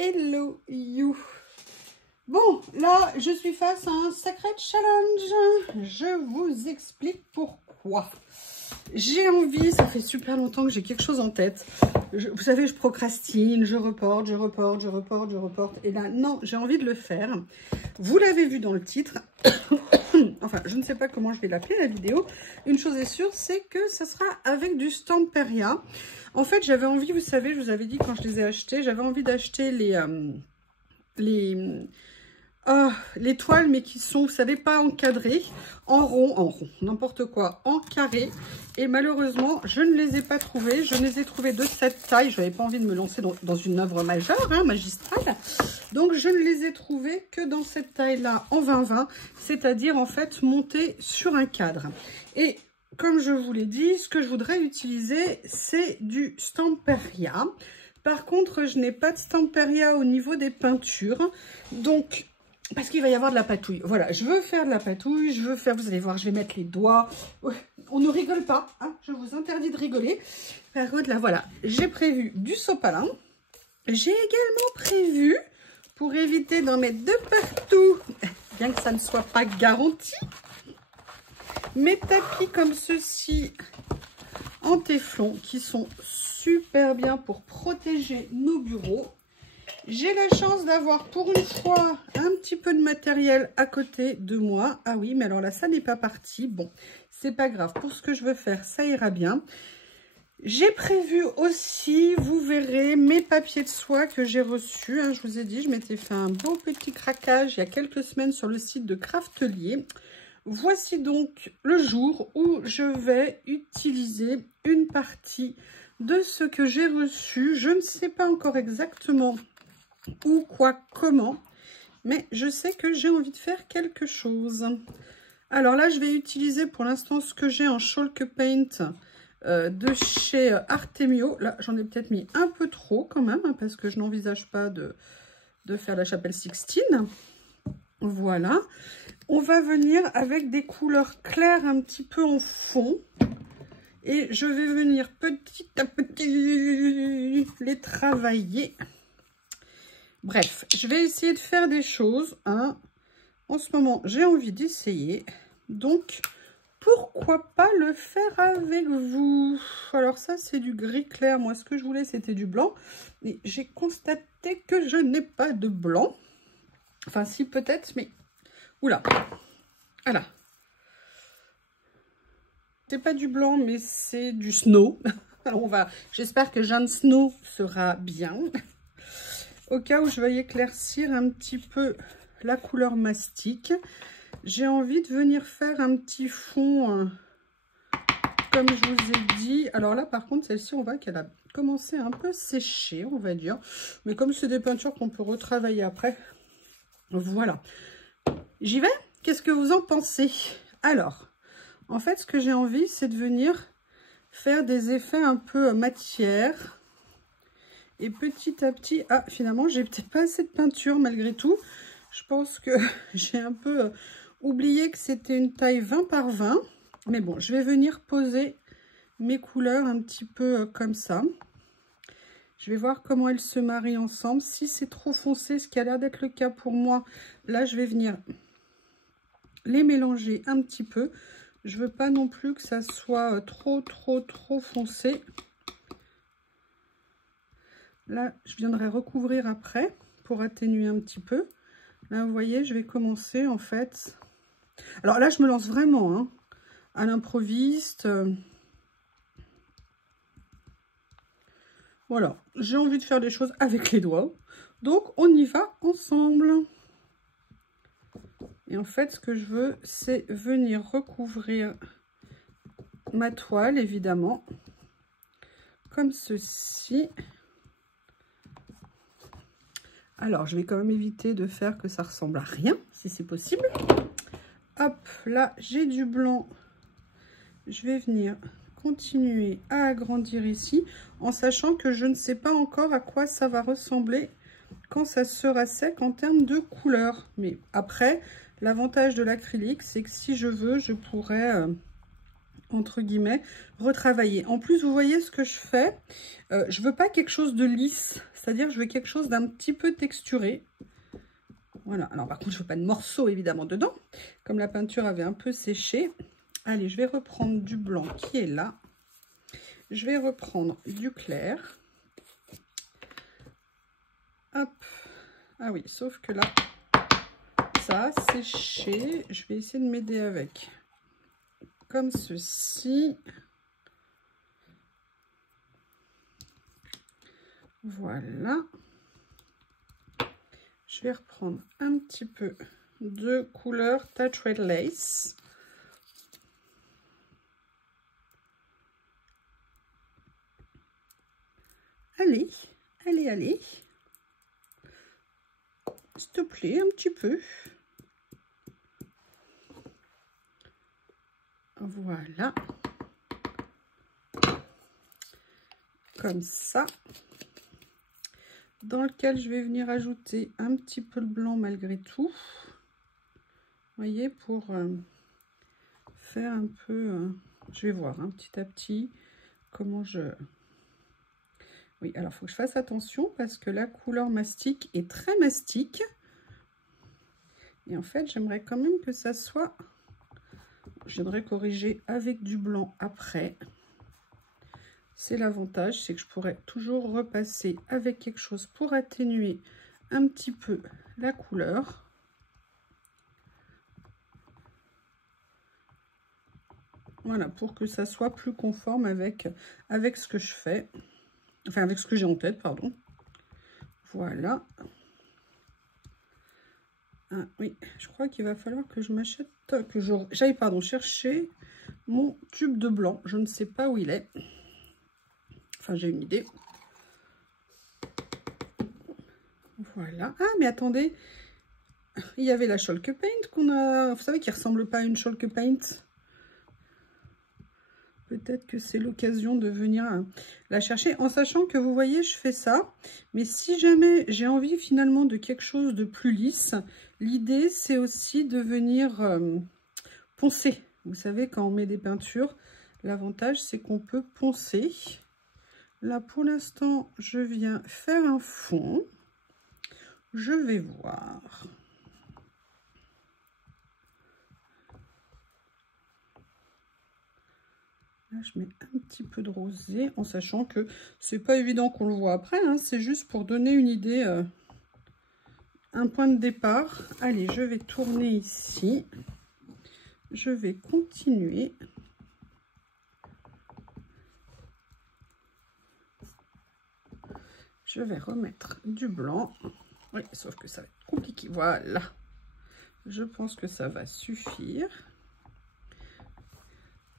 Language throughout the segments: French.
Hello you. Bon, là, je suis face à un sacré challenge. Je vous explique pourquoi. J'ai envie, ça fait super longtemps que j'ai quelque chose en tête. Vous savez, je procrastine, je reporte. Et là, non, j'ai envie de le faire. Vous l'avez vu dans le titre. Enfin, je ne sais pas comment je vais l'appeler la vidéo. Une chose est sûre, c'est que ça sera avec du Stamperia. En fait, j'avais envie, vous savez, je vous avais dit quand je les ai achetés, j'avais envie d'acheter les toiles, mais qui sont, vous savez, pas encadrées, en rond, n'importe quoi, en carré. Et malheureusement, je ne les ai pas trouvées. Je les ai trouvées de cette taille. Je n'avais pas envie de me lancer dans une œuvre majeure, hein, magistrale. Donc, je ne les ai trouvées que dans cette taille-là, en 20-20, c'est-à-dire, en fait, montées sur un cadre. Et comme je vous l'ai dit, ce que je voudrais utiliser, c'est du Stamperia. Par contre, je n'ai pas de Stamperia au niveau des peintures. Donc, parce qu'il va y avoir de la patouille. Voilà, je veux faire de la patouille, je veux faire, vous allez voir, je vais mettre les doigts. On ne rigole pas, hein, je vous interdis de rigoler. Par contre, là, voilà, j'ai prévu du sopalin. J'ai également prévu, pour éviter d'en mettre de partout, bien que ça ne soit pas garanti, mes tapis comme ceci en téflon qui sont super bien pour protéger nos bureaux. J'ai la chance d'avoir pour une fois un petit peu de matériel à côté de moi. Ah oui, mais alors là, ça n'est pas parti. Bon, c'est pas grave. Pour ce que je veux faire, ça ira bien. J'ai prévu aussi, vous verrez, mes papiers de soie que j'ai reçus. Hein, je vous ai dit, je m'étais fait un beau petit craquage il y a quelques semaines sur le site de Craftelier. Voici donc le jour où je vais utiliser une partie de ce que j'ai reçu. Je ne sais pas encore exactement où, quoi, comment, mais je sais que j'ai envie de faire quelque chose. Alors là, je vais utiliser pour l'instant ce que j'ai en Chalk Paint de chez Artemio. Là, j'en ai peut-être mis un peu trop quand même, hein, parce que je n'envisage pas de faire la chapelle Sixtine. Voilà. On va venir avec des couleurs claires un petit peu en fond. Et je vais venir petit à petit les travailler. Bref, je vais essayer de faire des choses. Hein. En ce moment, j'ai envie d'essayer. Donc, pourquoi pas le faire avec vous? Alors ça, c'est du gris clair. Moi, ce que je voulais, c'était du blanc. Et j'ai constaté que je n'ai pas de blanc. Enfin, si, peut-être, mais... Oula. Voilà. C'est pas du blanc, mais c'est du snow. Alors, j'espère que Jeanne Snow sera bien. Au cas où je vais éclaircir un petit peu la couleur mastic, j'ai envie de venir faire un petit fond, comme je vous ai dit. Alors là, par contre, celle-ci, on voit qu'elle a commencé à un peu sécher, on va dire. Mais comme c'est des peintures qu'on peut retravailler après, voilà. J'y vais? Qu'est-ce que vous en pensez? Alors, en fait, ce que j'ai envie, c'est de venir faire des effets un peu matière. Et petit à petit... Ah, finalement, j'ai peut-être pas assez de peinture malgré tout. Je pense que j'ai un peu oublié que c'était une taille 20 par 20. Mais bon, je vais venir poser mes couleurs un petit peu comme ça. Je vais voir comment elles se marient ensemble. Si c'est trop foncé, ce qui a l'air d'être le cas pour moi, là, je vais venir les mélanger un petit peu. Je veux pas non plus que ça soit trop foncé. Là, je viendrai recouvrir après pour atténuer un petit peu. Là, vous voyez, je vais commencer en fait. Alors là, je me lance vraiment hein, à l'improviste. Voilà, j'ai envie de faire des choses avec les doigts. Donc, on y va ensemble. Et en fait, ce que je veux, c'est venir recouvrir ma toile, évidemment, comme ceci. Alors, je vais quand même éviter de faire que ça ressemble à rien, si c'est possible. Hop, là, j'ai du blanc. Je vais venir continuer à agrandir ici, en sachant que je ne sais pas encore à quoi ça va ressembler quand ça sera sec en termes de couleur. Mais après, l'avantage de l'acrylique, c'est que si je veux, je pourrais entre guillemets, retravailler. En plus, vous voyez ce que je fais. Je veux pas quelque chose de lisse, c'est-à-dire je veux quelque chose d'un petit peu texturé. Voilà, alors par contre, je veux pas de morceaux évidemment dedans, comme la peinture avait un peu séché. Allez, je vais reprendre du blanc qui est là. Je vais reprendre du clair. Hop. Ah oui, sauf que là, ça a séché. Je vais essayer de m'aider avec. Comme ceci. Voilà. Je vais reprendre un petit peu de couleur Touch Red Lace. Allez, allez, allez. S'il te plaît, un petit peu. Voilà. Comme ça. Dans lequel je vais venir ajouter un petit peu de blanc malgré tout. Vous voyez, pour faire un peu... je vais voir petit à petit comment je... Oui, alors il faut que je fasse attention parce que la couleur mastic est très mastic. Et en fait, j'aimerais quand même que ça soit... J'aimerais corriger avec du blanc après. C'est l'avantage, c'est que je pourrais toujours repasser avec quelque chose pour atténuer un petit peu la couleur. Voilà, pour que ça soit plus conforme avec ce que je fais. Enfin, avec ce que j'ai en tête, pardon. Voilà. Ah oui, je crois qu'il va falloir que je m'achète, que j'aille chercher mon tube de blanc. Je ne sais pas où il est. Enfin, j'ai une idée. Voilà. Ah, mais attendez. Il y avait la Chalk Paint qu'on a... Vous savez, qui ne ressemble pas à une Chalk Paint. Peut-être que c'est l'occasion de venir la chercher. En sachant que, vous voyez, je fais ça. Mais si jamais j'ai envie finalement de quelque chose de plus lisse, l'idée, c'est aussi de venir poncer. Vous savez, quand on met des peintures, l'avantage, c'est qu'on peut poncer. Là, pour l'instant, je viens faire un fond. Je vais voir. Là, je mets un petit peu de rosé, en sachant que c'est pas évident qu'on le voit après. Hein, c'est juste pour donner une idée, un point de départ. Allez, je vais tourner ici. Je vais continuer. Je vais remettre du blanc. Oui, sauf que ça va être compliqué. Voilà. Je pense que ça va suffire.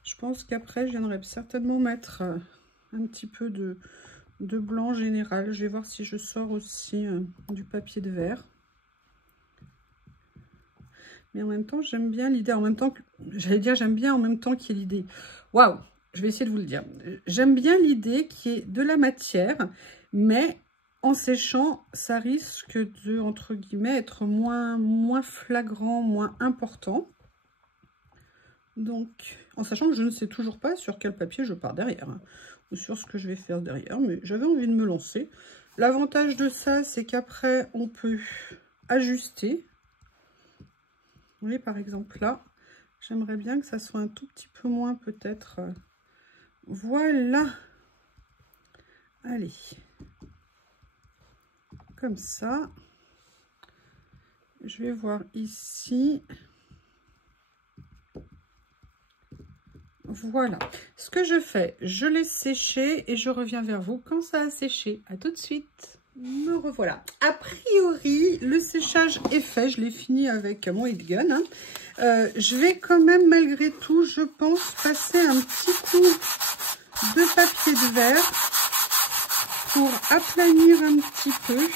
Je pense qu'après, je viendrai certainement mettre un petit peu de blanc général. Je vais voir si je sors aussi du papier de verre. Mais en même temps, j'aime bien l'idée. En même temps, j'allais dire, j'aime bien en même temps qu'il y ait l'idée. Waouh! Je vais essayer de vous le dire. J'aime bien l'idée qui est de la matière, mais en séchant, ça risque de, entre guillemets, être moins flagrant, moins important. Donc, en sachant que je ne sais toujours pas sur quel papier je pars derrière, hein, ou sur ce que je vais faire derrière, mais j'avais envie de me lancer. L'avantage de ça, c'est qu'après, on peut ajuster. Vous voyez, par exemple, là, j'aimerais bien que ça soit un tout petit peu moins, peut-être. Voilà. Allez. Comme ça. Je vais voir ici. Voilà. Ce que je fais, je laisse sécher et je reviens vers vous quand ça a séché. À tout de suite. Me revoilà. A priori, le séchage est fait. Je l'ai fini avec mon heat gun. Hein. Je vais quand même, malgré tout, je pense, passer un petit coup de papier de verre pour aplanir un petit peu.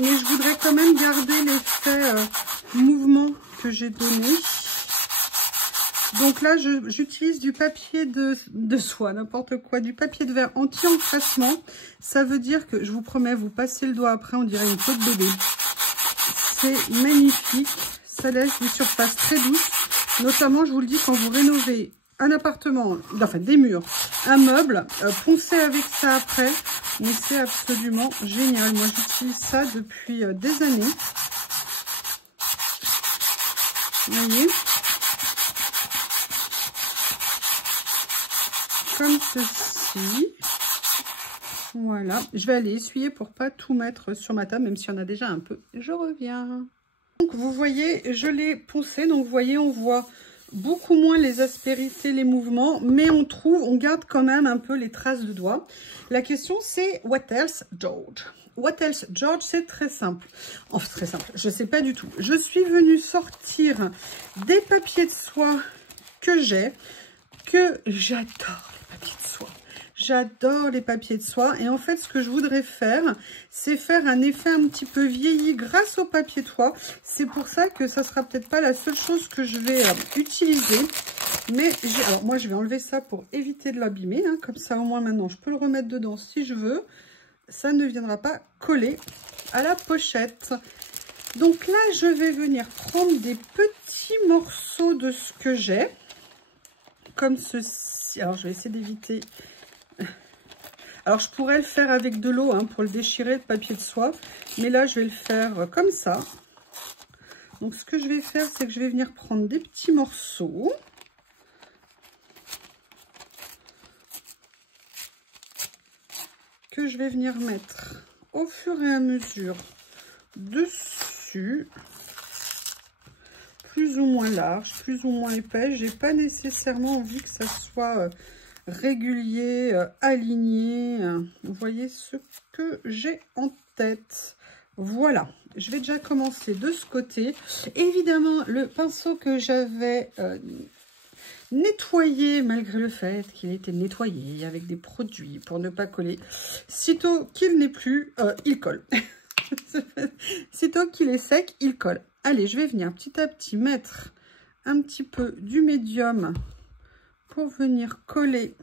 Mais je voudrais quand même garder l'effet mouvement que j'ai donné. Donc là, j'utilise du papier de soie, n'importe quoi, du papier de verre anti-encrassement. Ça veut dire que, je vous promets, vous passez le doigt après, on dirait une peau de bébé. C'est magnifique. Ça laisse des surfaces très douces. Notamment, je vous le dis, quand vous rénovez un appartement, enfin des murs, un meuble, poncez avec ça après. Mais c'est absolument génial. Moi, j'utilise ça depuis des années. Vous voyez? Comme ceci. Voilà. Je vais aller essuyer pour pas tout mettre sur ma table, même s'il y en a déjà un peu. Je reviens. Donc, vous voyez, je l'ai poncé. Donc, vous voyez, on voit beaucoup moins les aspérités, les mouvements, mais on garde quand même un peu les traces de doigts. La question, c'est what else, George? What else, George? C'est très simple. Enfin, très simple. Je sais pas du tout. Je suis venue sortir des papiers de soie que j'ai, que j'adore les papiers de soie. J'adore les papiers de soie. Et en fait, ce que je voudrais faire, c'est faire un effet un petit peu vieilli grâce au papier de soie. C'est pour ça que ça sera peut-être pas la seule chose que je vais utiliser. Mais alors moi, je vais enlever ça pour éviter de l'abîmer. Hein. Comme ça, au moins maintenant, je peux le remettre dedans si je veux. Ça ne viendra pas coller à la pochette. Donc là, je vais venir prendre des petits morceaux de ce que j'ai. Comme ceci. Alors, je vais essayer d'éviter. Alors, je pourrais le faire avec de l'eau hein, pour le déchirer, le papier de soie. Mais là, je vais le faire comme ça. Donc, ce que je vais faire, c'est que je vais venir prendre des petits morceaux. Que je vais venir mettre au fur et à mesure dessus. Plus ou moins large, plus ou moins épais. J'ai pas nécessairement envie que ça soit régulier, aligné. Vous voyez ce que j'ai en tête. Voilà, je vais déjà commencer de ce côté. Évidemment, le pinceau que j'avais nettoyé, malgré le fait qu'il ait été nettoyé avec des produits pour ne pas coller, sitôt qu'il n'est plus, il colle. Sitôt qu'il est sec, il colle. Allez, je vais venir petit à petit mettre un petit peu du médium pour venir coller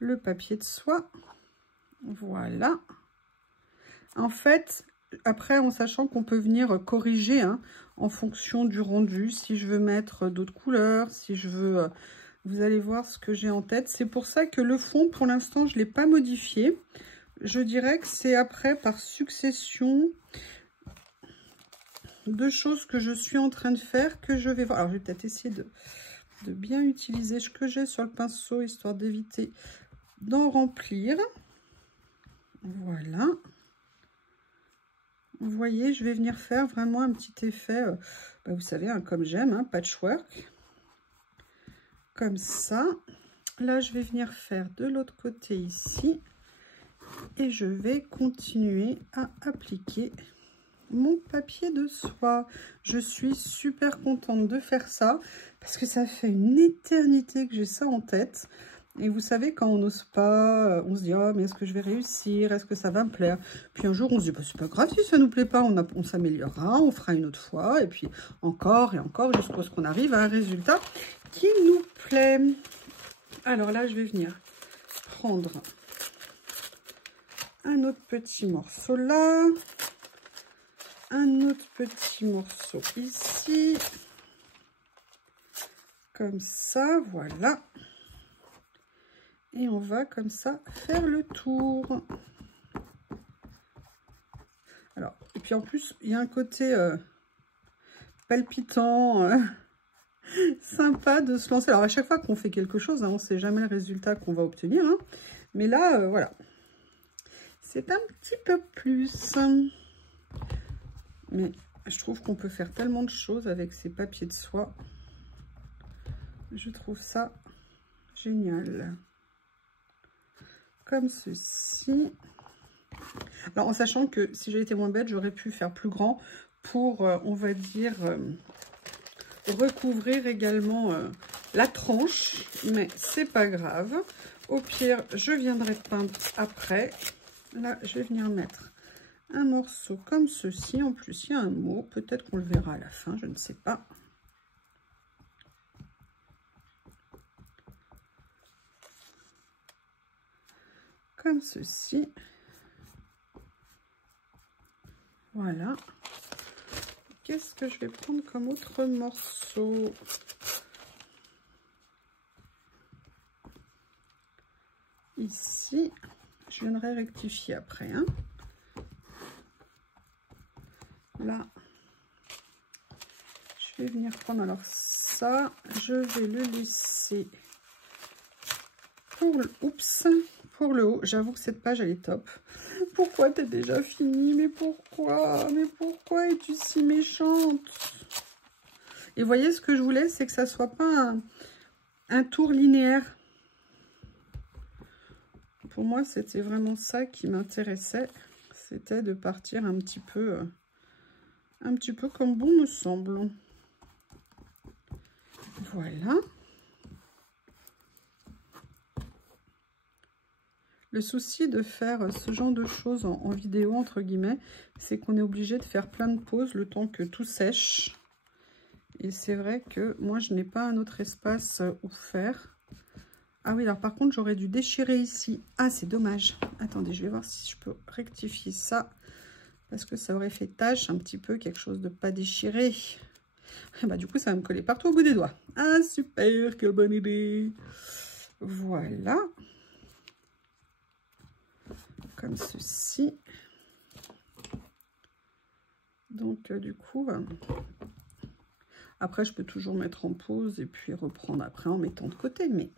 le papier de soie. Voilà. En fait, après, en sachant qu'on peut venir corriger hein, en fonction du rendu, si je veux mettre d'autres couleurs, si je veux... vous allez voir ce que j'ai en tête. C'est pour ça que le fond, pour l'instant, je ne l'ai pas modifié. Je dirais que c'est après, par succession de choses que je suis en train de faire, que je vais voir. Alors, je vais peut-être essayer de bien utiliser ce que j'ai sur le pinceau, histoire d'éviter d'en remplir. Voilà. Vous voyez, je vais venir faire vraiment un petit effet, vous savez, hein, comme j'aime, hein, patchwork. Comme ça. Là, je vais venir faire de l'autre côté ici. Et je vais continuer à appliquer mon papier de soie. Je suis super contente de faire ça parce que ça fait une éternité que j'ai ça en tête. Et vous savez, quand on n'ose pas, on se dit, oh, mais est-ce que je vais réussir? Est-ce que ça va me plaire? Puis un jour, on se dit, bah, c'est pas grave si ça nous plaît pas, on s'améliorera, on fera une autre fois. Et puis encore et encore, jusqu'à ce qu'on arrive à un résultat qui nous plaît. Alors là, je vais venir prendre un autre petit morceau là. Un autre petit morceau ici. Comme ça, voilà. Et on va comme ça faire le tour. Alors, et puis en plus, il y a un côté palpitant, sympa de se lancer. Alors à chaque fois qu'on fait quelque chose, hein, on ne sait jamais le résultat qu'on va obtenir. Hein. Mais là, voilà. C'est un petit peu plus. Mais je trouve qu'on peut faire tellement de choses avec ces papiers de soie. Je trouve ça génial. Comme ceci. Alors en sachant que si j'avais été moins bête, j'aurais pu faire plus grand pour, on va dire, recouvrir également la tranche. Mais c'est pas grave. Au pire, je viendrai peindre après. Là, je vais venir mettre un morceau comme ceci. En plus, il y a un mot. Peut-être qu'on le verra à la fin, je ne sais pas. Comme ceci. Voilà. qu'est-ce que je vais prendre comme autre morceau? Ici, je viendrai rectifier après. Hein. Là, je vais venir prendre. Alors ça, je vais le laisser pour le, oups, pour le haut. J'avoue que cette page, elle est top. Pourquoi t'es déjà fini? Mais pourquoi? Mais pourquoi es-tu si méchante? Et vous voyez, ce que je voulais, c'est que ça soit pas un tour linéaire. Pour moi, c'était vraiment ça qui m'intéressait. C'était de partir un petit peu comme bon me semble. Voilà. Le souci de faire ce genre de choses en vidéo, entre guillemets, c'est qu'on est obligé de faire plein de pauses le temps que tout sèche. Et c'est vrai que moi, je n'ai pas un autre espace où faire. Ah oui, alors par contre, j'aurais dû déchirer ici. Ah, c'est dommage. Attendez, je vais voir si je peux rectifier ça. Parce que ça aurait fait tache un petit peu, quelque chose de pas déchiré. Et bah, du coup, ça va me coller partout au bout des doigts. Ah, super, quelle bonne idée. Voilà. Comme ceci. Donc, du coup, après, je peux toujours mettre en pause et puis reprendre après en mettant de côté. Mais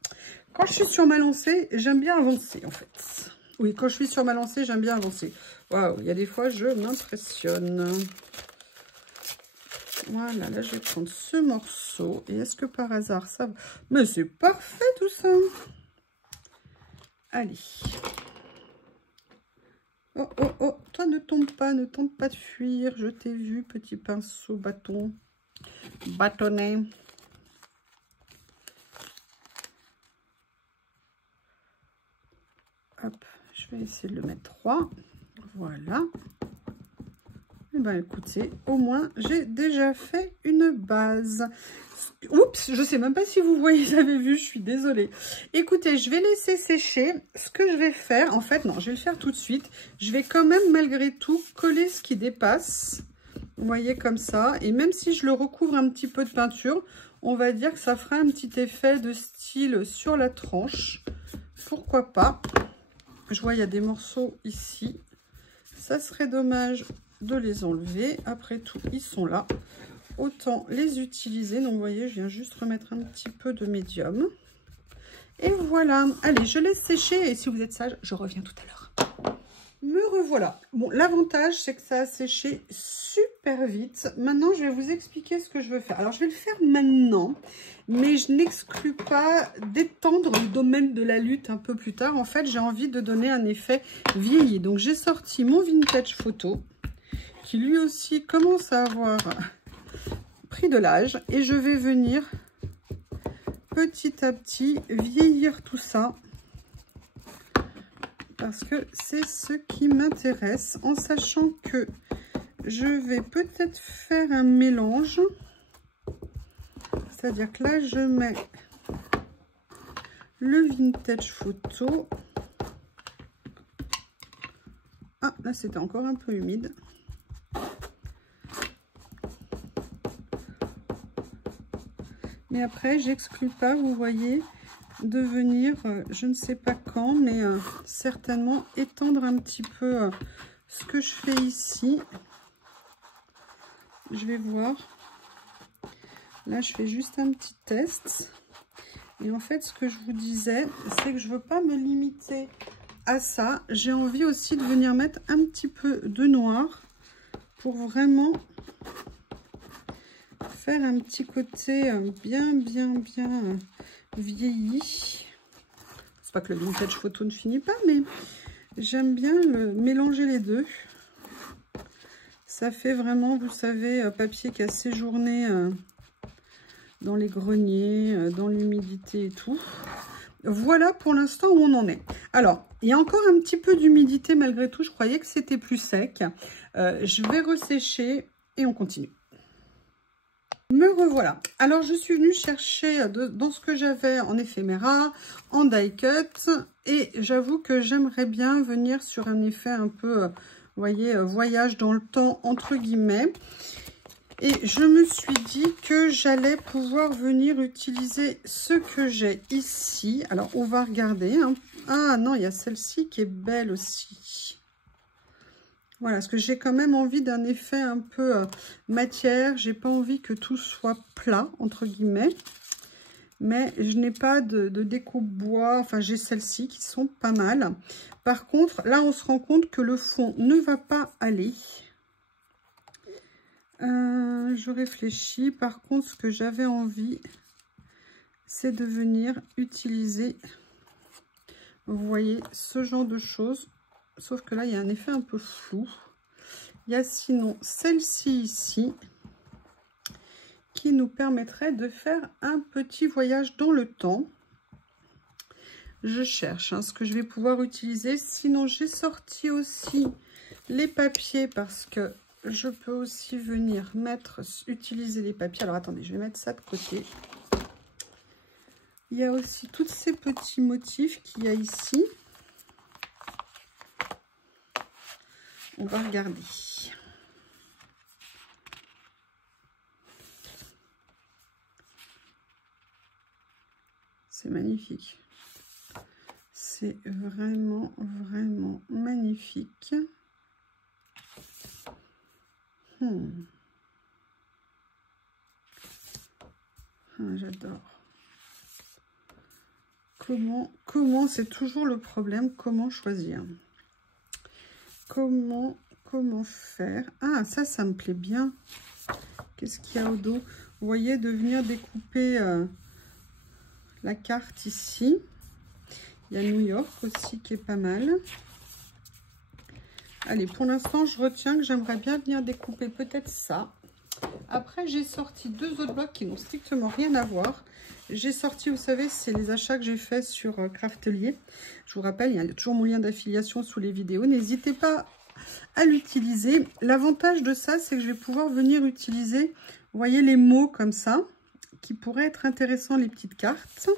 quand je suis sur ma lancée, j'aime bien avancer, en fait. Oui, quand je suis sur ma lancée, j'aime bien avancer. Waouh, il y a des fois, je m'impressionne. Voilà, là, je vais prendre ce morceau. Et est-ce que par hasard, ça va? Mais c'est parfait, tout ça. Allez. Oh, oh, oh, toi ne tombe pas, ne tente pas de fuir. Je t'ai vu, petit pinceau bâton. Bâtonnet. Hop, je vais essayer de le mettre 3. Voilà. Et ben écoutez, au moins, j'ai déjà fait une base. Oups, je sais même pas si vous voyez, vous avez vu, je suis désolée. Écoutez, je vais laisser sécher. Ce que je vais faire, en fait, non, je vais le faire tout de suite. Je vais quand même, malgré tout, coller ce qui dépasse. Vous voyez, comme ça. Et même si je le recouvre un petit peu de peinture, on va dire que ça fera un petit effet de style sur la tranche. Pourquoi pas? Je vois, il y a des morceaux ici. Ça serait dommage de les enlever. Après tout, ils sont là. Autant les utiliser. Donc, vous voyez, je viens juste remettre un petit peu de médium. Et voilà. Allez, je laisse sécher. Et si vous êtes sage, je reviens tout à l'heure. Me revoilà. Bon, l'avantage, c'est que ça a séché super vite. Maintenant, je vais vous expliquer ce que je veux faire. Alors, je vais le faire maintenant, mais je n'exclus pas d'étendre le domaine de la lutte un peu plus tard. En fait, j'ai envie de donner un effet vieilli. Donc, j'ai sorti mon vintage photo, qui lui aussi commence à avoir pris de l'âge. Et je vais venir petit à petit vieillir tout ça. Parce que c'est ce qui m'intéresse, en sachant que je vais peut-être faire un mélange. C'est-à-dire que là, je mets le vintage photo. Ah, là, c'était encore un peu humide. Mais après, j'exclus pas, vous voyez, de venir, je ne sais pas quand, mais certainement étendre un petit peu ce que je fais ici. Je vais voir. Là, je fais juste un petit test. Et en fait, ce que je vous disais, c'est que je ne veux pas me limiter à ça. J'ai envie aussi de venir mettre un petit peu de noir pour vraiment faire un petit côté bien vieilli. C'est pas que le vintage photo ne finit pas, mais j'aime bien mélanger les deux. Ça fait vraiment, vous savez, papier qui a séjourné dans les greniers, dans l'humidité et tout. Voilà pour l'instant où on en est. Alors, il y a encore un petit peu d'humidité malgré tout. Je croyais que c'était plus sec. Je vais ressécher et on continue. Me revoilà. Alors, je suis venue chercher dans ce que j'avais en éphéméra, en die cut. Et j'avoue que j'aimerais bien venir sur un effet un peu, vous voyez, voyage dans le temps, entre guillemets. Et je me suis dit que j'allais pouvoir venir utiliser ce que j'ai ici. Alors, on va regarder. Hein. Ah non, il y a celle-ci qui est belle aussi. Voilà, parce que j'ai quand même envie d'un effet un peu matière. J'ai pas envie que tout soit plat, entre guillemets. Mais je n'ai pas de découpe bois. Enfin, j'ai celles-ci qui sont pas mal. Par contre, là, on se rend compte que le fond ne va pas aller. Je réfléchis. Par contre, ce que j'avais envie, c'est de venir utiliser, vous voyez, ce genre de choses. Sauf que là, il y a un effet un peu flou. Il y a sinon celle-ci ici, qui nous permettrait de faire un petit voyage dans le temps. Je cherche ce que je vais pouvoir utiliser. Sinon, j'ai sorti aussi les papiers parce que je peux aussi venir utiliser les papiers. Alors, attendez, je vais mettre ça de côté. Il y a aussi tous ces petits motifs qu'il y a ici. On va regarder. C'est magnifique. C'est vraiment, vraiment magnifique. J'adore. Comment c'est toujours le problème, comment choisir? Comment faire? Ah, ça me plaît bien. Qu'est-ce qu'il y a au dos? Vous voyez, de venir découper la carte ici. Il y a New York aussi qui est pas mal. Allez, pour l'instant, je retiens que j'aimerais bien venir découper peut-être ça. Après, j'ai sorti deux autres blocs qui n'ont strictement rien à voir. J'ai sorti, vous savez, c'est les achats que j'ai fait sur Craftelier. Je vous rappelle, il y a toujours mon lien d'affiliation sous les vidéos. N'hésitez pas à l'utiliser. L'avantage de ça, c'est que je vais pouvoir venir utiliser, vous voyez, les mots comme ça, qui pourraient être intéressants, les petites cartes.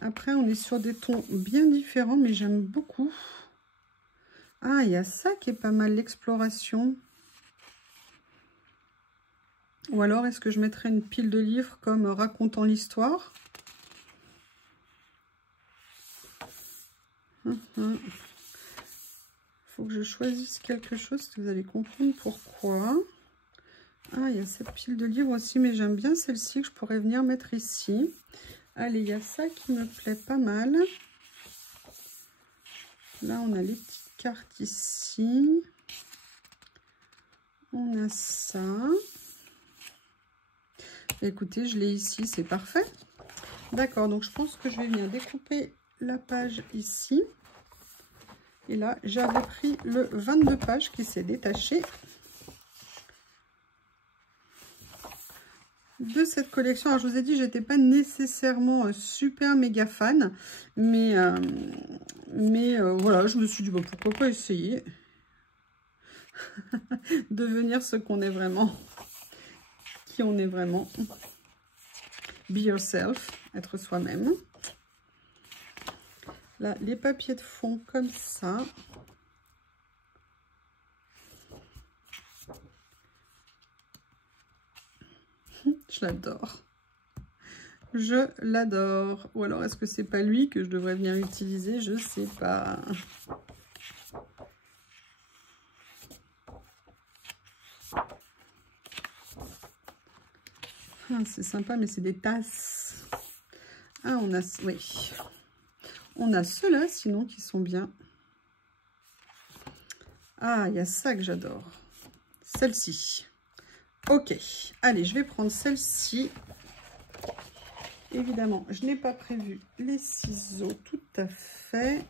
Après, on est sur des tons bien différents, mais j'aime beaucoup. Ah, il y a ça qui est pas mal, l'exploration. Ou alors, est-ce que je mettrais une pile de livres comme racontant l'histoire? Faut que je choisisse quelque chose, vous allez comprendre pourquoi. Ah, il y a cette pile de livres aussi, mais j'aime bien celle-ci que je pourrais venir mettre ici. Allez, il y a ça qui me plaît pas mal. Là, on a les petites cartes ici. On a ça. Écoutez, je l'ai ici, c'est parfait. D'accord, donc je pense que je vais venir découper la page ici. Et là, j'avais pris le 22 pages qui s'est détaché de cette collection. Alors, je vous ai dit, j'étais pas nécessairement super méga fan, mais voilà, je me suis dit, bon, pourquoi pas essayer devenir ce qu'on est vraiment, qui on est vraiment. Be yourself, être soi-même. Là, les papiers de fond comme ça. Je l'adore. Je l'adore. Ou alors, est-ce que c'est pas lui que je devrais venir utiliser? Je sais pas. Ah, c'est sympa, mais c'est des tasses. Ah, on a... Oui. On a ceux-là, sinon, qui sont bien. Ah, il y a ça que j'adore. Celle-ci. Ok. Allez, je vais prendre celle-ci. Évidemment, je n'ai pas prévu les ciseaux tout à fait.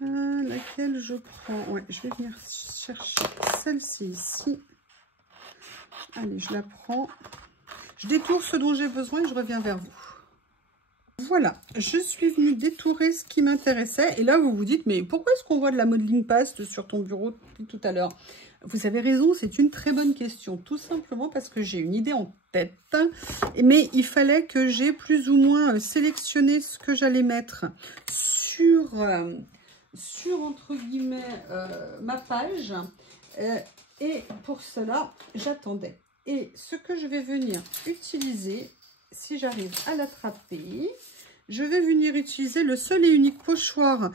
Laquelle je prends? Ouais, je vais venir chercher celle-ci ici. Allez, je la prends. Je détourne ce dont j'ai besoin et je reviens vers vous. Voilà, je suis venue détourer ce qui m'intéressait. Et là, vous vous dites, mais pourquoi est-ce qu'on voit de la modeling paste sur ton bureau depuis tout à l'heure? Vous avez raison, c'est une très bonne question. Tout simplement parce que j'ai une idée en tête. Mais il fallait que j'ai plus ou moins sélectionné ce que j'allais mettre sur sur, entre guillemets, ma page. Et pour cela, j'attendais. Et ce que je vais venir utiliser, si j'arrive à l'attraper, je vais venir utiliser le seul et unique pochoir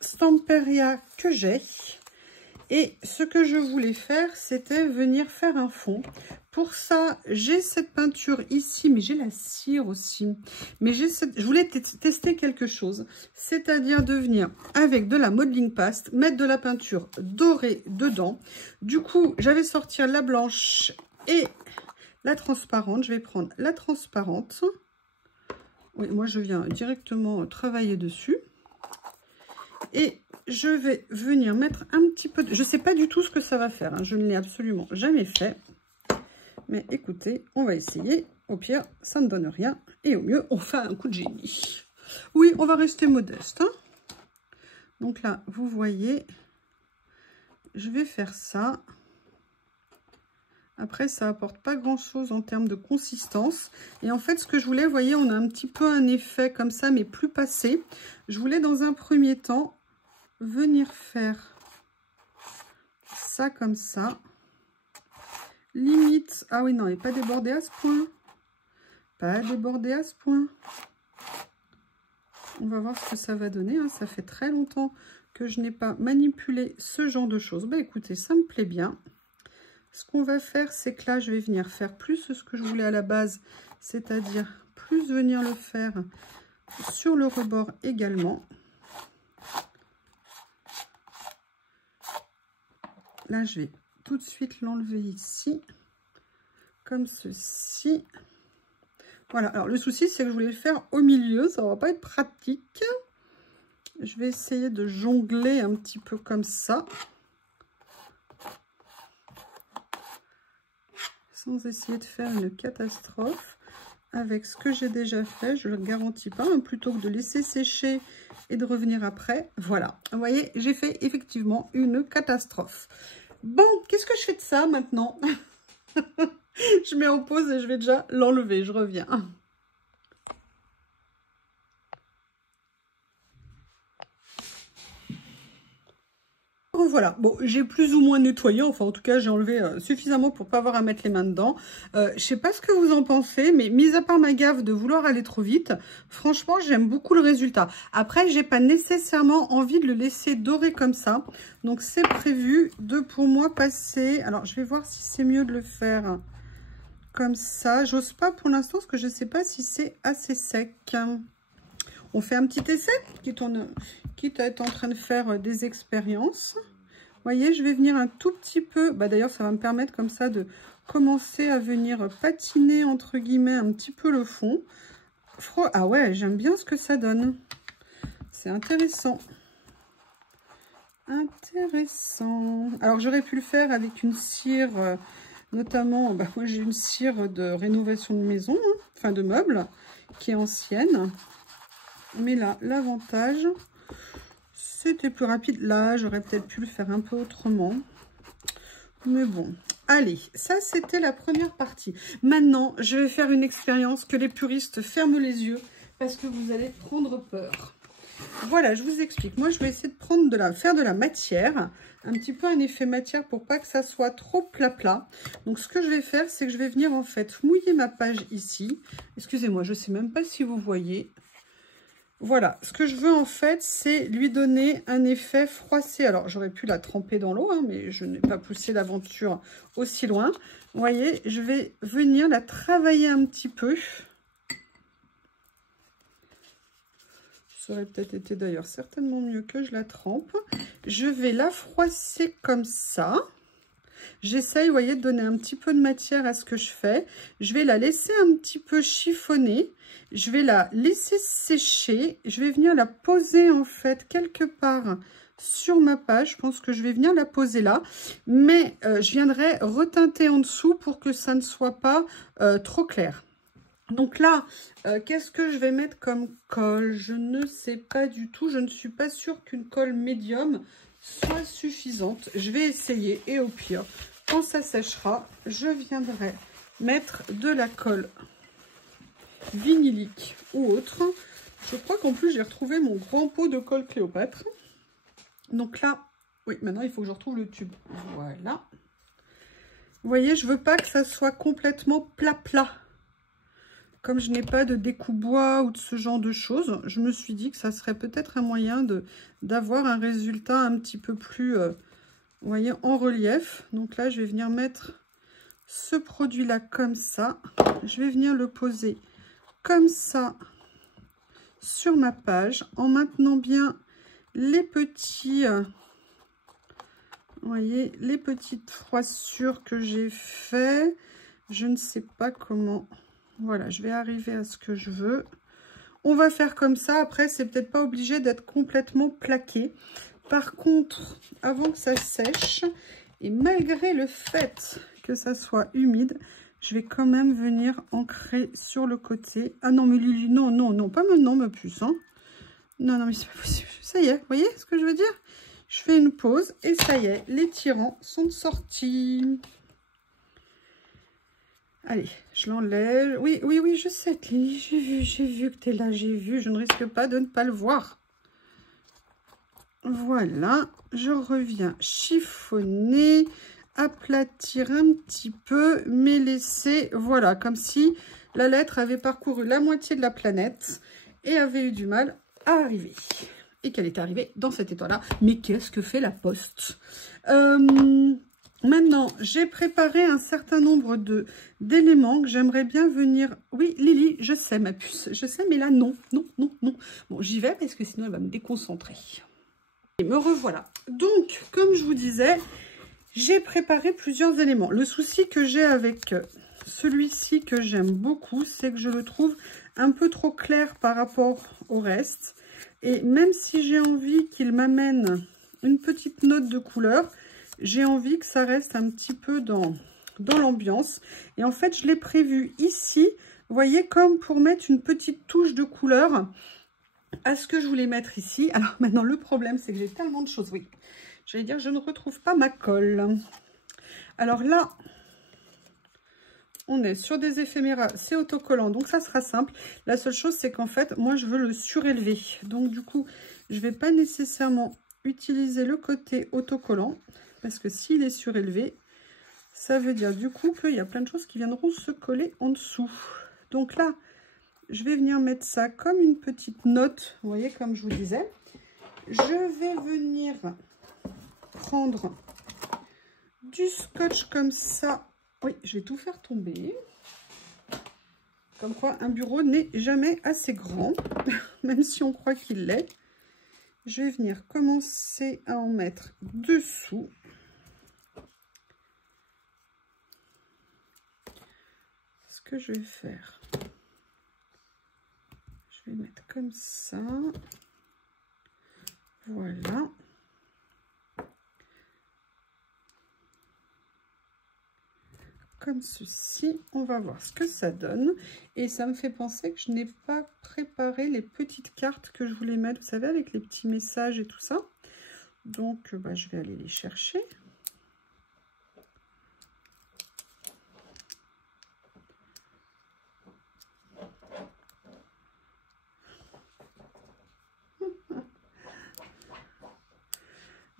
Stamperia que j'ai. Et ce que je voulais faire, c'était venir faire un fond. Pour ça, j'ai cette peinture ici, mais j'ai la cire aussi. Mais je voulais tester quelque chose, c'est-à-dire de venir avec de la modeling paste, mettre de la peinture dorée dedans. Du coup, j'avais sorti la blanche et la transparente. Je vais prendre la transparente. Oui, moi, je viens directement travailler dessus. Et je vais venir mettre un petit peu de... Je ne sais pas du tout ce que ça va faire, hein. Je ne l'ai absolument jamais fait. Mais écoutez, on va essayer. Au pire, ça ne donne rien. Et au mieux, on fait un coup de génie. Oui, on va rester modeste, hein. Donc là, vous voyez, je vais faire ça. Après, ça apporte pas grand-chose en termes de consistance. Et en fait, ce que je voulais, vous voyez, on a un petit peu un effet comme ça, mais plus passé. Je voulais, dans un premier temps, venir faire ça comme ça. Limite, ah oui, non, et pas débordé à ce point. Pas débordé à ce point. On va voir ce que ça va donner, hein. Ça fait très longtemps que je n'ai pas manipulé ce genre de choses. Bah écoutez, ça me plaît bien. Ce qu'on va faire, c'est que là, je vais venir faire plus ce que je voulais à la base, c'est-à-dire plus venir le faire sur le rebord également. Là, je vais tout de suite l'enlever ici, comme ceci. Voilà, alors le souci, c'est que je voulais le faire au milieu, ça va pas être pratique. Je vais essayer de jongler un petit peu comme ça. Sans essayer de faire une catastrophe. Avec ce que j'ai déjà fait, je ne le garantis pas, hein, plutôt que de laisser sécher et de revenir après. Voilà, vous voyez, j'ai fait effectivement une catastrophe. Bon, qu'est-ce que je fais de ça maintenant? Je mets en pause et je vais déjà l'enlever, je reviens. Voilà, bon, j'ai plus ou moins nettoyé, enfin en tout cas j'ai enlevé suffisamment pour pas avoir à mettre les mains dedans. Je sais pas ce que vous en pensez, mais mis à part ma gaffe de vouloir aller trop vite, franchement j'aime beaucoup le résultat. Après j'ai pas nécessairement envie de le laisser dorer comme ça, donc c'est prévu de pour moi passer. Alors je vais voir si c'est mieux de le faire comme ça. J'ose pas pour l'instant parce que je sais pas si c'est assez sec. On fait un petit essai, quitte à être en train de faire des expériences. Vous voyez, je vais venir un tout petit peu, bah d'ailleurs ça va me permettre comme ça de commencer à venir patiner entre guillemets un petit peu le fond. Ah ouais, j'aime bien ce que ça donne. C'est intéressant. Intéressant. Alors j'aurais pu le faire avec une cire, notamment, bah, moi j'ai une cire de rénovation de maison, hein, enfin de meubles, qui est ancienne. Mais là, l'avantage, c'était plus rapide. Là, j'aurais peut-être pu le faire un peu autrement. Mais bon, allez, ça, c'était la première partie. Maintenant, je vais faire une expérience que les puristes ferment les yeux parce que vous allez prendre peur. Voilà, je vous explique. Moi, je vais essayer de prendre faire de la matière, un petit peu un effet matière pour pas que ça soit trop plat. Donc, ce que je vais faire, c'est que je vais venir en fait mouiller ma page ici. Excusez-moi, je sais même pas si vous voyez. Voilà, ce que je veux en fait, c'est lui donner un effet froissé. Alors, j'aurais pu la tremper dans l'eau, hein, mais je n'ai pas poussé l'aventure aussi loin. Vous voyez, je vais venir la travailler un petit peu. Ça aurait peut-être été d'ailleurs certainement mieux que je la trempe. Je vais la froisser comme ça. J'essaye, vous voyez, de donner un petit peu de matière à ce que je fais. Je vais la laisser un petit peu chiffonner. Je vais la laisser sécher. Je vais venir la poser en fait quelque part sur ma page. Je pense que je vais venir la poser là. Mais je viendrai reteinter en dessous pour que ça ne soit pas trop clair. Donc là, qu'est-ce que je vais mettre comme colle? Je ne sais pas du tout. Je ne suis pas sûre qu'une colle médium soit suffisante. Je vais essayer et au pire, quand ça séchera, je viendrai mettre de la colle vinylique ou autre. Je crois qu'en plus, j'ai retrouvé mon grand pot de colle Cléopâtre. Donc là, oui, maintenant, il faut que je retrouve le tube. Voilà. Vous voyez, je veux pas que ça soit complètement plat. Comme je n'ai pas de découpe-bois ou de ce genre de choses, je me suis dit que ça serait peut-être un moyen d'avoir un résultat un petit peu plus, vous voyez, en relief. Donc là, je vais venir mettre ce produit-là comme ça. Je vais venir le poser comme ça sur ma page en maintenant bien les petits, vous voyez, les petites froissures que j'ai fait. Je ne sais pas comment. Voilà, je vais arriver à ce que je veux. On va faire comme ça. Après, c'est peut-être pas obligé d'être complètement plaqué. Par contre, avant que ça sèche, et malgré le fait que ça soit humide, je vais quand même venir ancrer sur le côté. Ah non, mais Lily, non, non, non, pas maintenant, ma puce. Hein. Non, non, mais c'est pas possible. Ça y est, vous voyez ce que je veux dire? Je fais une pause et ça y est, les tirants sont sortis. Allez, je l'enlève. Oui, oui, oui, je sais, Lily, j'ai vu que tu es là, j'ai vu. Je ne risque pas de ne pas le voir. Voilà, je reviens chiffonner, aplatir un petit peu, mais laisser, voilà, comme si la lettre avait parcouru la moitié de la planète et avait eu du mal à arriver. Et qu'elle est arrivée dans cette étoile-là. Mais qu'est-ce que fait la poste? Maintenant, j'ai préparé un certain nombre d'éléments que j'aimerais bien venir... Oui, Lily, je sais, ma puce, je sais, mais là, non, non, non, non. Bon, j'y vais parce que sinon, elle va me déconcentrer. Et me revoilà. Donc, comme je vous disais, j'ai préparé plusieurs éléments. Le souci que j'ai avec celui-ci que j'aime beaucoup, c'est que je le trouve un peu trop clair par rapport au reste. Et même si j'ai envie qu'il m'amène une petite note de couleur, j'ai envie que ça reste un petit peu dans l'ambiance. Et en fait, je l'ai prévu ici, vous voyez, comme pour mettre une petite touche de couleur à ce que je voulais mettre ici. Alors maintenant, le problème, c'est que j'ai tellement de choses. Oui, j'allais dire, je ne retrouve pas ma colle. Alors là, on est sur des éphéméras, c'est autocollant, donc ça sera simple. La seule chose, c'est qu'en fait, moi, je veux le surélever. Donc du coup, je ne vais pas nécessairement utiliser le côté autocollant. Parce que s'il est surélevé, ça veut dire du coup qu'il y a plein de choses qui viendront se coller en dessous. Donc là, je vais venir mettre ça comme une petite note, vous voyez, comme je vous disais. Je vais venir prendre du scotch comme ça. Oui, je vais tout faire tomber. Comme quoi, un bureau n'est jamais assez grand, même si on croit qu'il l'est. Je vais venir commencer à en mettre dessous. Que je vais faire, je vais mettre comme ça, voilà, comme ceci. On va voir ce que ça donne et ça me fait penser que je n'ai pas préparé les petites cartes que je voulais mettre, vous savez, avec les petits messages et tout ça. Donc bah, je vais aller les chercher.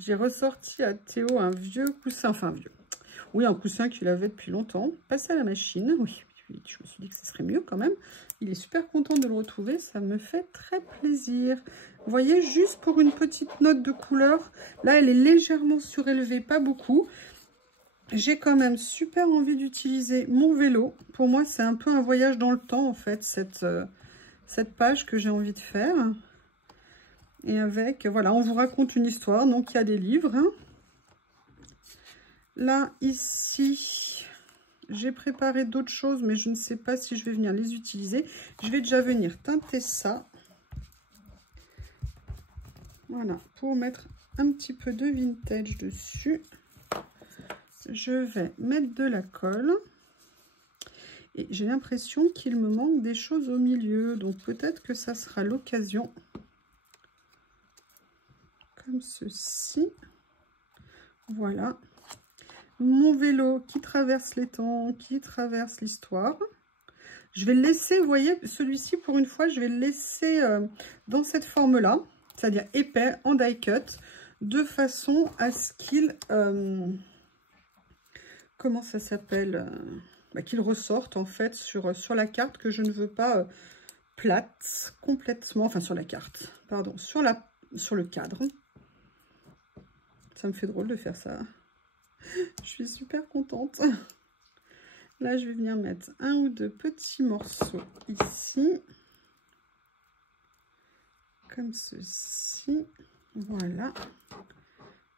J'ai ressorti à Théo un vieux coussin, enfin vieux, oui, un coussin qu'il avait depuis longtemps, passé à la machine, oui, je me suis dit que ce serait mieux quand même. Il est super content de le retrouver, ça me fait très plaisir. Vous voyez, juste pour une petite note de couleur, là elle est légèrement surélevée, pas beaucoup. J'ai quand même super envie d'utiliser mon vélo. Pour moi, c'est un peu un voyage dans le temps en fait, cette page que j'ai envie de faire. Et avec, voilà, on vous raconte une histoire, donc il y a des livres. Hein. Là, ici, j'ai préparé d'autres choses, mais je ne sais pas si je vais venir les utiliser. Je vais déjà venir teinter ça. Voilà, pour mettre un petit peu de vintage dessus. Je vais mettre de la colle. Et j'ai l'impression qu'il me manque des choses au milieu, donc peut-être que ça sera l'occasion. Comme ceci. Voilà. Mon vélo qui traverse les temps, qui traverse l'histoire. Je vais le laisser, vous voyez, celui-ci, pour une fois, je vais le laisser dans cette forme-là, c'est-à-dire épais, en die cut, de façon à ce qu'il... comment ça s'appelle qu'il ressorte, en fait, sur la carte, que je ne veux pas plate, complètement, enfin, sur la carte, pardon, sur le cadre. Ça me fait drôle de faire ça. Je suis super contente. Là, je vais venir mettre un ou deux petits morceaux ici. Comme ceci. Voilà.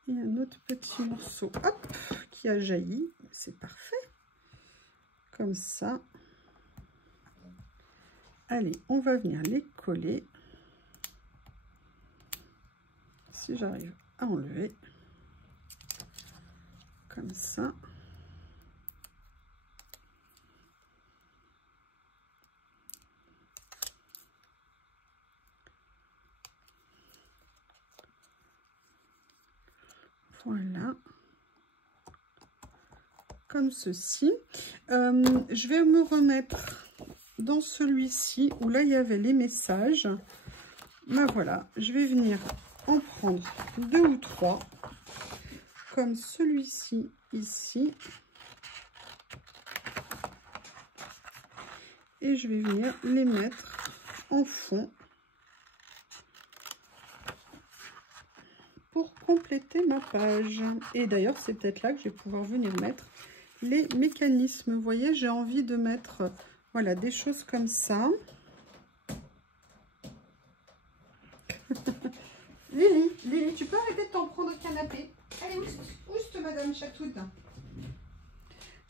Et un autre petit morceau, hop, qui a jailli. C'est parfait. Comme ça. Allez, on va venir les coller. Si j'arrive à enlever. Comme ça. Voilà, comme ceci. Je vais me remettre dans celui-ci où là il y avait les messages. Ben voilà, je vais venir en prendre 2 ou 3, comme celui-ci ici. Et je vais venir les mettre en fond. Pour compléter ma page. Et d'ailleurs, c'est peut-être là que je vais pouvoir venir mettre les mécanismes. Vous voyez, j'ai envie de mettre, voilà, des choses comme ça. Lily, tu peux arrêter de t'en prendre au canapé? Allez, oust, madame Chatoute.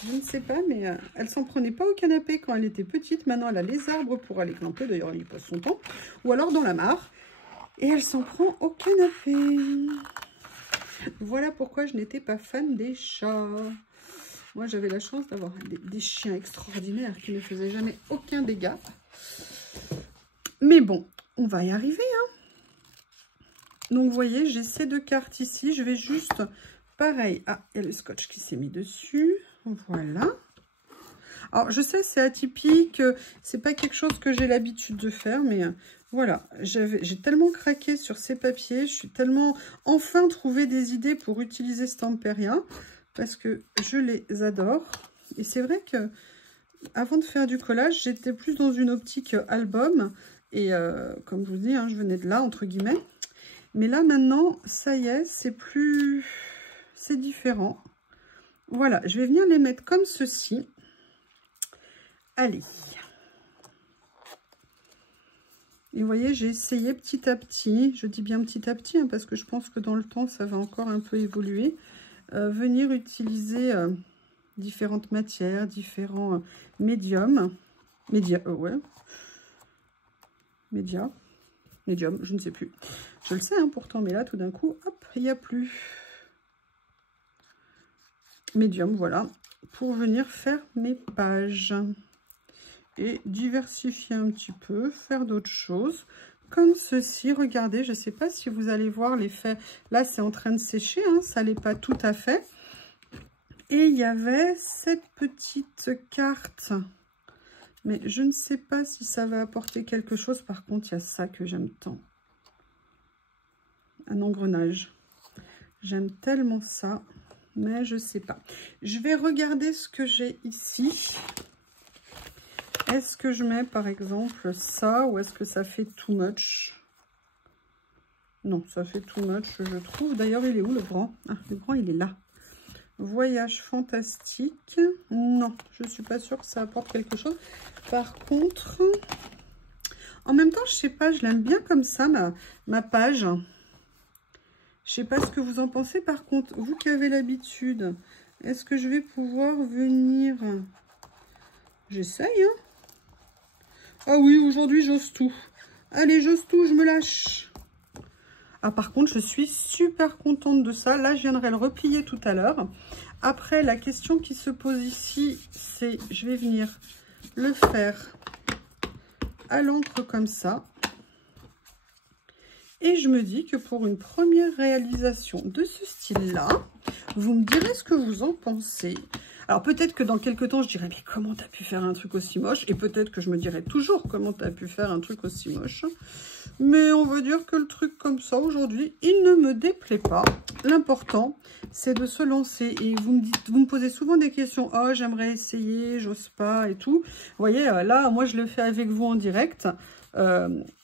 Je ne sais pas, mais elle s'en prenait pas au canapé quand elle était petite. Maintenant, elle a les arbres pour aller grimper. D'ailleurs, elle y passe son temps. Ou alors dans la mare. Et elle s'en prend au canapé. Voilà pourquoi je n'étais pas fan des chats. Moi, j'avais la chance d'avoir des chiens extraordinaires qui ne faisaient jamais aucun dégât. Mais bon, on va y arriver. Hein. Donc, vous voyez, j'ai ces 2 cartes ici. Je vais juste, pareil. Ah, il y a le scotch qui s'est mis dessus. Voilà. Alors, je sais, c'est atypique. C'est pas quelque chose que j'ai l'habitude de faire, mais... Voilà, j'ai tellement craqué sur ces papiers, je suis tellement enfin trouvé des idées pour utiliser Stamperia parce que je les adore. Et c'est vrai que avant de faire du collage, j'étais plus dans une optique album et comme je vous dis, hein, je venais de là entre guillemets. Mais là maintenant, ça y est, c'est différent. Voilà, je vais venir les mettre comme ceci. Allez. Et vous voyez, j'ai essayé petit à petit, je dis bien petit à petit, hein, parce que je pense que dans le temps, ça va encore un peu évoluer, venir utiliser différentes matières, différents médiums, médium, je ne sais plus. Je le sais hein, pourtant, mais là, tout d'un coup, hop, il n'y a plus. Médium, voilà, pour venir faire mes pages. Et diversifier un petit peu, faire d'autres choses, comme ceci. Regardez, je ne sais pas si vous allez voir l'effet. Là, c'est en train de sécher, hein, ça l'est pas tout à fait. Et il y avait cette petite carte. Mais je ne sais pas si ça va apporter quelque chose. Par contre, il y a ça que j'aime tant. Un engrenage. J'aime tellement ça, mais je ne sais pas. Je vais regarder ce que j'ai ici. Est-ce que je mets par exemple ça ou est-ce que ça fait too much? Non, ça fait too much, je trouve. D'ailleurs, il est où le grand? Ah, le grand, il est là. Voyage fantastique. Non, je ne suis pas sûre que ça apporte quelque chose. Par contre, en même temps, je sais pas, je l'aime bien comme ça, ma page. Je sais pas ce que vous en pensez. Par contre, vous qui avez l'habitude, est-ce que je vais pouvoir venir... J'essaye, hein. Ah oui, aujourd'hui, j'ose tout. Allez, j'ose tout, je me lâche. Ah, par contre, je suis super contente de ça. Là, je viendrai le replier tout à l'heure. Après, la question qui se pose ici, c'est... Je vais venir le faire à l'encre comme ça. Et je me dis que pour une première réalisation de ce style-là, vous me direz ce que vous en pensez. Alors peut-être que dans quelques temps, je dirais, mais comment t'as pu faire un truc aussi moche? Et peut-être que je me dirai toujours, comment t'as pu faire un truc aussi moche? Mais on va dire que le truc comme ça, aujourd'hui, il ne me déplaît pas. L'important, c'est de se lancer. Et vous me posez souvent des questions. Oh, j'aimerais essayer, j'ose pas et tout. Vous voyez, là, moi, je le fais avec vous en direct.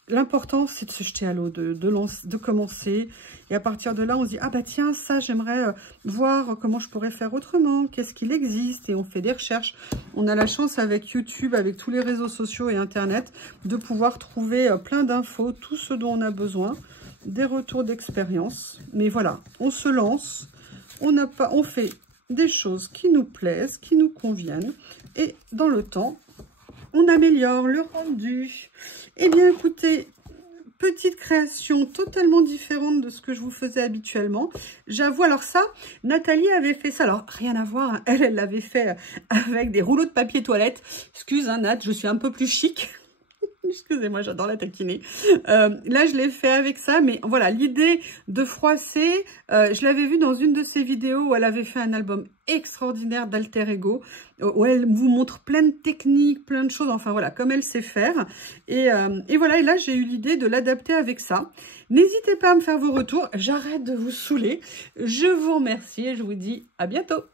L'important, c'est de se jeter à l'eau, de commencer. Et à partir de là, on se dit, ah bah tiens, ça, j'aimerais voir comment je pourrais faire autrement. Qu'est-ce qu'il existe? Et on fait des recherches. On a la chance avec YouTube, avec tous les réseaux sociaux et Internet, de pouvoir trouver plein d'infos, tout ce dont on a besoin, des retours d'expérience. Mais voilà, on se lance, on fait des choses qui nous plaisent, qui nous conviennent. Et dans le temps, on améliore le rendu. Eh bien, écoutez, petite création totalement différente de ce que je vous faisais habituellement. J'avoue, alors ça, Nathalie avait fait ça. Alors, rien à voir, hein. Elle l'avait fait avec des rouleaux de papier toilette. Excuse, hein, Nat, je suis un peu plus chic. Excusez-moi, j'adore la taquiner. Là, je l'ai fait avec ça, mais voilà, l'idée de froisser, je l'avais vue dans une de ses vidéos où elle avait fait un album extraordinaire d'alter ego, où elle vous montre plein de techniques, plein de choses, enfin voilà, comme elle sait faire. Et voilà, et là, j'ai eu l'idée de l'adapter avec ça. N'hésitez pas à me faire vos retours, j'arrête de vous saouler. Je vous remercie et je vous dis à bientôt.